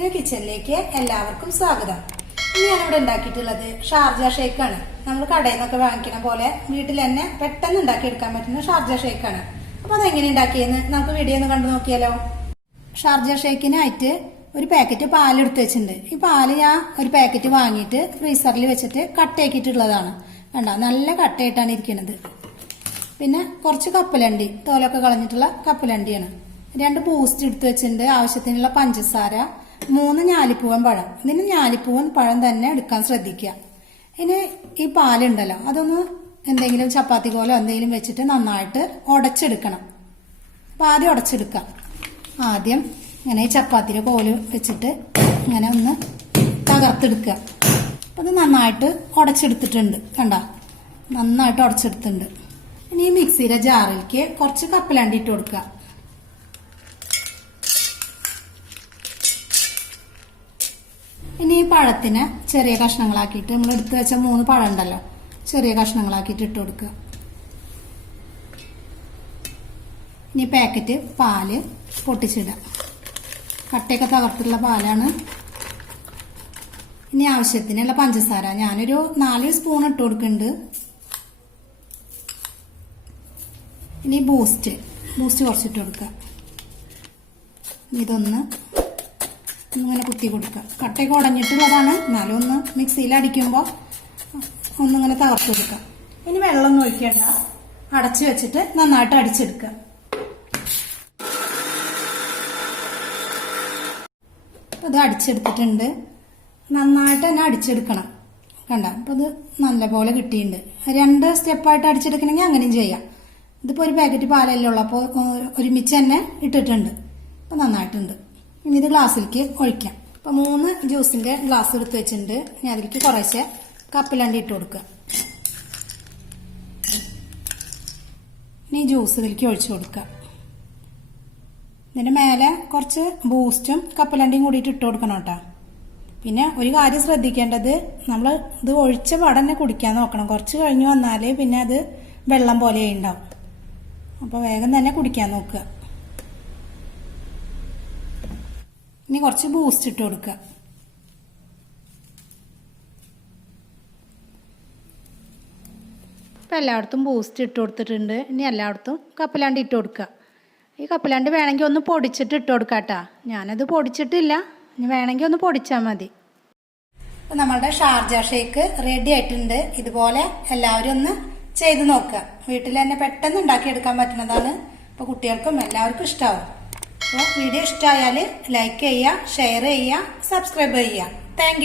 ലിൻസിയുടെ കിച്ചണിലേക്ക് എല്ലാവർക്കും സ്വാഗതം. ഇനി ഞാനിവിടെ ഉണ്ടാക്കിയിട്ടുള്ളത് ഷാർജ ഷേക്കാണ്. നമ്മൾ കടയിൽ നിന്നൊക്കെ വാങ്ങിക്കുന്ന പോലെ വീട്ടിൽ തന്നെ പെട്ടെന്ന് ഉണ്ടാക്കിയെടുക്കാൻ പറ്റുന്ന ഷാർജ ഷേക്കാണ്. അപ്പൊ അതെങ്ങനെ ഉണ്ടാക്കിയെന്ന് നമുക്ക് വീഡിയോ ഒന്ന് കണ്ടു നോക്കിയാലോ. ഷാർജ ഷേക്കിനായിട്ട് ഒരു പാക്കറ്റ് പാൽ എടുത്ത് വെച്ചിട്ടുണ്ട്. ഈ പാല് ഞാൻ ഒരു പാക്കറ്റ് വാങ്ങിയിട്ട് ഫ്രീസറിൽ വെച്ചിട്ട് കട്ടയാക്കിയിട്ടുള്ളതാണ്. കണ്ട, നല്ല കട്ടയായിട്ടാണ് ഇരിക്കുന്നത്. പിന്നെ കുറച്ച് കപ്പലണ്ടി, തോലൊക്കെ കളഞ്ഞിട്ടുള്ള കപ്പലണ്ടിയാണ്. 2 ബൂസ്റ്റ് എടുത്ത് വെച്ചിട്ടുണ്ട്. ആവശ്യത്തിനുള്ള പഞ്ചസാര, 3 ഞാലിപ്പൂവൻ പഴം. ഇതിന് ഞാലിപ്പൂവൻ പഴം തന്നെ എടുക്കാൻ ശ്രദ്ധിക്കുക. ഇനി ഈ പാലുണ്ടല്ലോ, അതൊന്ന് എന്തെങ്കിലും ചപ്പാത്തി കോലോ എന്തെങ്കിലും വെച്ചിട്ട് നന്നായിട്ട് ഉടച്ചെടുക്കണം. അപ്പൊ ആദ്യം ഉടച്ചെടുക്കാം. ആദ്യം ഇങ്ങനെ ചപ്പാത്തിയുടെ കോല് വെച്ചിട്ട് ഇങ്ങനെ ഒന്ന് തകർത്തെടുക്കുക. അപ്പൊ അത് നന്നായിട്ട് ഉടച്ചെടുത്തിട്ടുണ്ട്. കണ്ട, നന്നായിട്ട് ഉടച്ചെടുത്തിട്ടുണ്ട്. ഇനി ഈ മിക്സിയുടെ ജാറിലേക്ക് കുറച്ച് കപ്പലണ്ടി ഇട്ട് കൊടുക്കുക. ഇനി ഈ പഴത്തിന് ചെറിയ കഷ്ണങ്ങളാക്കിയിട്ട്, നമ്മൾ എടുത്തു വെച്ച 3 പഴം ഉണ്ടല്ലോ, ചെറിയ കഷ്ണങ്ങളാക്കിയിട്ട് ഇട്ട് കൊടുക്കുക. ഇനി പാക്കറ്റ് പാല് പൊട്ടിച്ചിടുക. കട്ടയൊക്കെ തകർത്തുള്ള പാലാണ്. ഇനി ആവശ്യത്തിനുള്ള പഞ്ചസാര ഞാനൊരു 4 സ്പൂൺ ഇട്ട് കൊടുക്കുന്നുണ്ട്. ഇനി ബൂസ്റ്റ് കുറച്ചിട്ട് കൊടുക്കുക. ഇതൊന്ന് ഇങ്ങനെ കുത്തി കൊടുക്കുക. കട്ടയൊക്കെ ഉടഞ്ഞിട്ടുള്ളതാണ്, എന്നാലും ഒന്ന് മിക്സിയിൽ അടിക്കുമ്പോൾ ഒന്നിങ്ങനെ തകർത്ത് കൊടുക്കുക. ഇനി വെള്ളമൊന്നും ഒഴിക്കേണ്ട, അടച്ചു വെച്ചിട്ട് നന്നായിട്ട് അടിച്ചെടുക്കുക. അത് അടിച്ചെടുത്തിട്ടുണ്ട്. നന്നായിട്ട് തന്നെ അടിച്ചെടുക്കണം. കണ്ട, അപ്പൊ ഇത് നല്ലപോലെ കിട്ടിയിട്ടുണ്ട്. 2 സ്റ്റെപ്പായിട്ട് അടിച്ചെടുക്കണമെങ്കിൽ അങ്ങനെയും ചെയ്യാം. ഇതിപ്പോ ഒരു പാക്കറ്റ് പാലല്ലേ ഉള്ളൂ, അപ്പോൾ ഒരുമിച്ച് തന്നെ ഇട്ടിട്ടുണ്ട്. അപ്പൊ നന്നായിട്ടുണ്ട്. ഇനി ഇത് ഗ്ലാസ്സിലേക്ക് ഒഴിക്കാം. അപ്പൊ 3 ജ്യൂസിന്റെ ഗ്ലാസ് എടുത്ത് വെച്ചിട്ടുണ്ട്. ഇനി അതിലേക്ക് കുറേശ്ശെ കപ്പലണ്ടി ഇട്ട് കൊടുക്കുക. ഇനി ജ്യൂസ് ഇതിലേക്ക് ഒഴിച്ചു കൊടുക്കുക. ഇതിന്റെ മേലെ കുറച്ച് ബൂസ്റ്റും കപ്പലണ്ടിയും കൂടിയിട്ട് ഇട്ട് കൊടുക്കണം കേട്ടോ. പിന്നെ ഒരു കാര്യം ശ്രദ്ധിക്കേണ്ടത്, നമ്മൾ ഇത് ഒഴിച്ച പാടന്നെ കുടിക്കാൻ നോക്കണം. കുറച്ച് കഴിഞ്ഞ് വന്നാല് പിന്നെ അത് വെള്ളം പോലെ ഉണ്ടാവും. അപ്പൊ വേഗം തന്നെ കുടിക്കാൻ നോക്കുക. ഇനി കുറച്ച് ബൂസ്റ്റ് ഇട്ട് കൊടുക്കുക. ഇപ്പം എല്ലായിടത്തും ബൂസ്റ്റ് ഇട്ട് കൊടുത്തിട്ടുണ്ട്. ഇനി എല്ലായിടത്തും കപ്പലണ്ടി ഇട്ട് കൊടുക്കുക. ഈ കപ്പലണ്ടി വേണമെങ്കിൽ ഒന്ന് പൊടിച്ചിട്ട് ഇട്ട് കൊടുക്കാം കേട്ടോ. ഞാനത് പൊടിച്ചിട്ടില്ല, ഇനി വേണമെങ്കിൽ ഒന്ന് പൊടിച്ചാൽ മതി. അപ്പം നമ്മളുടെ ഷാർജ ഷേക്ക് റെഡി ആയിട്ടുണ്ട്. ഇതുപോലെ എല്ലാവരും ഒന്ന് ചെയ്ത് നോക്കുക. വീട്ടിൽ തന്നെ പെട്ടെന്ന് ഉണ്ടാക്കിയെടുക്കാൻ പറ്റുന്നതാണ്. അപ്പോൾ കുട്ടികൾക്കും എല്ലാവർക്കും ഇഷ്ടമാവും. അപ്പോൾ വീഡിയോ ഇഷ്ടമായാൽ ലൈക്ക് ചെയ്യുക, ഷെയർ ചെയ്യുക, സബ്സ്ക്രൈബ് ചെയ്യുക. താങ്ക്